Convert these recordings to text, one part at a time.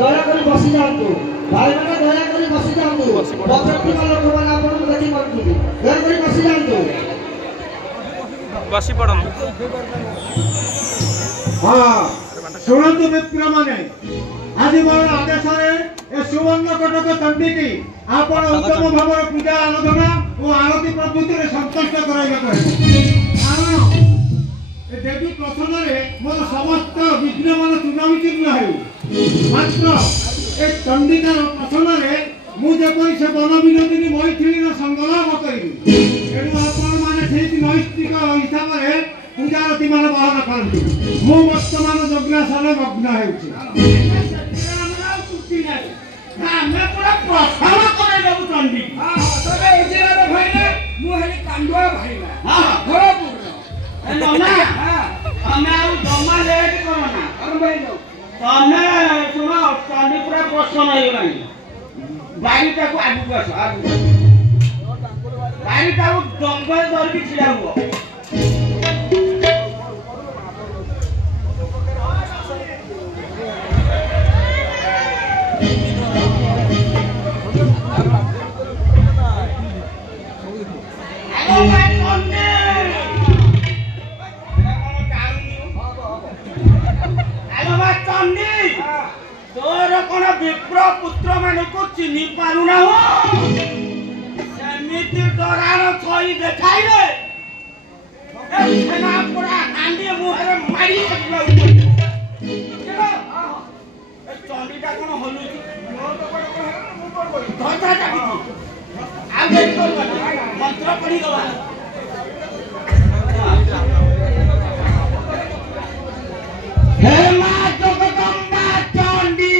ଦୟାକରି ବସି ଯାଆନ୍ତୁ ଭାଇମାନେ, ଦୟାକରି ବସି ଯାଆନ୍ତୁ। ପଛଥିବା ଲୋକମାନେ ଆପଣଙ୍କୁ ଦେଖି ପାରୁଛନ୍ତି, ଦୟାକରି ବସି ଯାଆନ୍ତୁ, ବସି ପଡ଼ନ୍ତୁ। हाँ शुणु मित्र माने आज मोर आदेश ए सुवर्ण कटक चंडी की आपण उत्तम भाव पूजा आराधना और आरती प्रवृत्ति संतुष्ट कराइबा देवी प्रसन्न मोर समस्त विघ्न मान चूर्णाविचूर्ण हो मात्र ए चंडिका प्रसन्न मुझे से वन विनोदिनी मैथिली संगलाभ करी तेणु आपण मैंने ठीक नैष्ठिक हिसाब से पूजा रती मान बाहन करती मु वर्तमान यज्ञासन मग्न होउछि मैं पूरा प्रसाद करे देबु चंडी। हां तबे ए जिला भाईले मु हेली कांडुआ भाईला। हां घर पूर्ण ए नना। हां हमें आ जमा लेट करो ना और भाई लो तने सुनो चंडी पूरा प्रसन्न होई गलानी बारीटा को आगु आसो आगु बारीटा को जंगल धर के छिड़ा हुआ तोर कौन विप्र पुत्र मान को चिन्ह पारु ना हो सेमिति डरार छई देखाइले सेना पूरा हांडी मुहरे मारी सकला केलो ए चंडीटा कोन हलु धरता जाकी आगे करबा मंत्र पढ़ी गवा हे मां जगदम्बा चंडी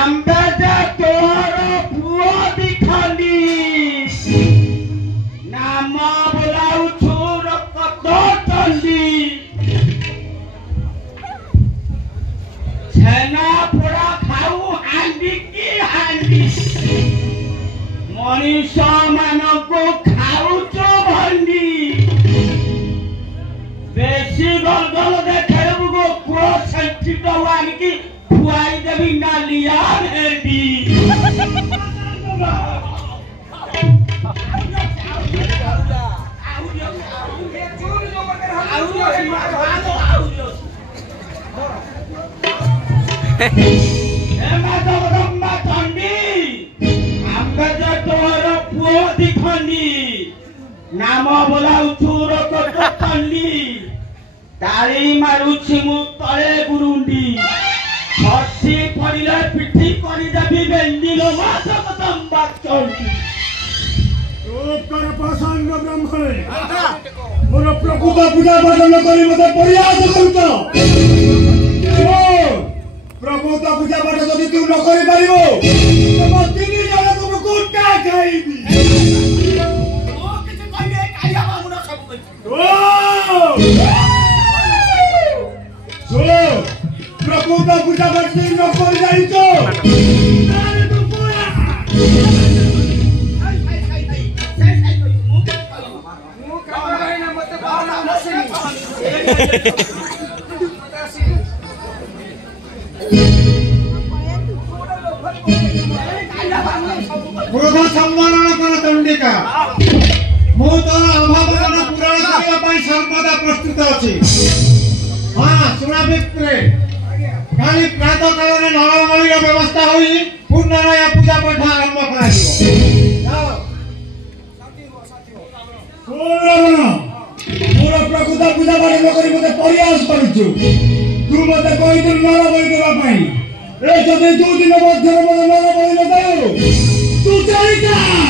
आंबे जे तोर पुओ दिखली नाम बोलाउ छोर कत चंडी छेना पोड़ा खाऊ हांडी की हांडी मनीष मानव को खाऊ चो भंडी बेसी गलगल देखे गो को सेंटी दवान की खुआई देबी नालिया भेंडी नाम बोलाउ चूर कटली तारी मारुछि मु तळे गुरुंडी खसी पड़िले पिठी करी देबी बेंडी लो मास कतंबा चंडी कर प्रसन्न ब्रह्मणे मोर प्रभुता पूजा भजन करी मते प्रयास करूतो प्रभुता पूजा भजन जदि तू न करि पारिबो तो तीन जण को कुटा खाइबी ओ किछ कहिए काया बामुना सब कहि प्रभुता पूजा भजन न करि जाइतो तारे तू पूरा मु का भाई ना मते भावना नसनी क्रोध सम्मान कर दंडिका मु तोर अभावन पूरण करिया पई सर्वदा प्रस्तुत अछि। हां सुना मित्रे काली प्रातः काल में नरमणि व्यवस्था होई पुनराय पूजा पाठ आरंभ कराइबो जाओ पूर्ण पूरा प्रकृता पूजा पाठ करि मते प्रयास करिछु तू मते कहि दिल नरमणि देबा पई ए जदि 2 दिन मध्य मते नरमणि न देउ ଜଳିତା